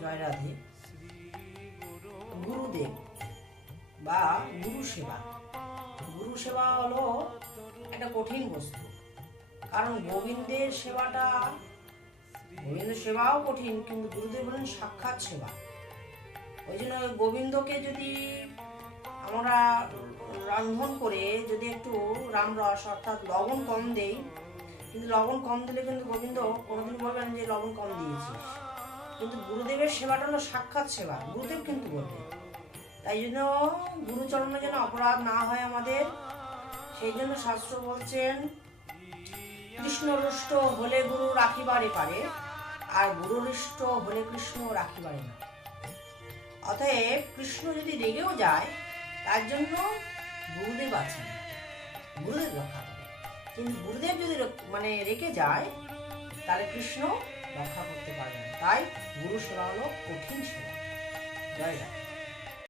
জয় রাধে। গুরুদেব বা গুরু সেবা, গুরু সেবা হলো একটা কঠিন বস্তু। কারণ গোবিন্দের সেবাও কঠিন, কিন্তু গুরুদেব হলেন সাক্ষাৎ সেবা। ওই জন্য গোবিন্দকে যদি আমরা রন্ধন করে যদি একটু রামরস অর্থাৎ লবণ কম দেই, কিন্তু লবণ কম দিলে কিন্তু গোবিন্দ কোনোদিন বলবেন যে লবণ কম দিয়েছিস। কিন্তু গুরুদেবের সেবাটা হলো সাক্ষাৎ সেবা, গুরুদেব কিন্তু বলবে। তাই জন্য গুরুচরণে যেন অপরাধ না হয় আমাদের, সেই জন্য শাস্ত্র বলছেন কৃষ্ণ রুষ্ট হলে গুরু রাখিবারে পারে, আর গুরু রুষ্ট হলে কৃষ্ণ রাখিবারে না। অতএব কৃষ্ণ যদি রেগেও যায়, তার জন্য গুরুদেব আছেন, গুরুদেব রক্ষা করে। কিন্তু গুরুদেব যদি রেখে যায়, তাহলে কৃষ্ণ রক্ষা করতে পারবে না। তাই গুরু সেবা হলো কঠিন সেবা। জয় রাধে।